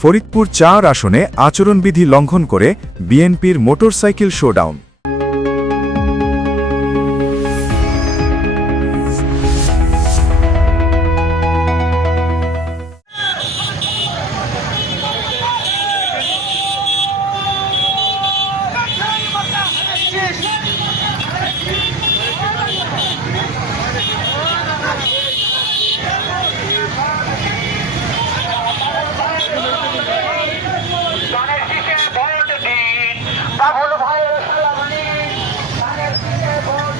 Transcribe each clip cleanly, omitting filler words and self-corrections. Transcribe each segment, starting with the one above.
ফরিদপুর ৪ আসনে আচরণবিধি লঙ্ঘন করে বিএনপির মোটরসাইকেল শোডাউন। বাবুল ভাইয়ের সালামানি ধানের শীষে ভোট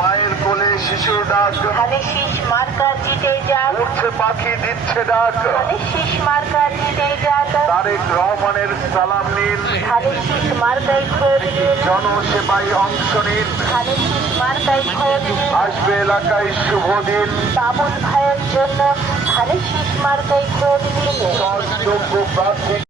মায়ের কোলে শিশুর ডাক, ধানের শীষ মার্কা জিতে যাক, উঠছে পাখি দিচ্ছে ডাক, ধানের শীষ মার্কা জিতে যাক, তারেক রহমানের সালাম নিন, ধানের শীষ মার্কায় ভোট দিন, জনসেবায় অংশ নিন, ধানের শীষ মার্কায় ভোট দিন, আসবে এলাকায় শুভ দিন, বাবুল ভাইয়ের জন্য ধানের শীষ মার্কায় ভোট দিন। যোগ্য প্রার্থী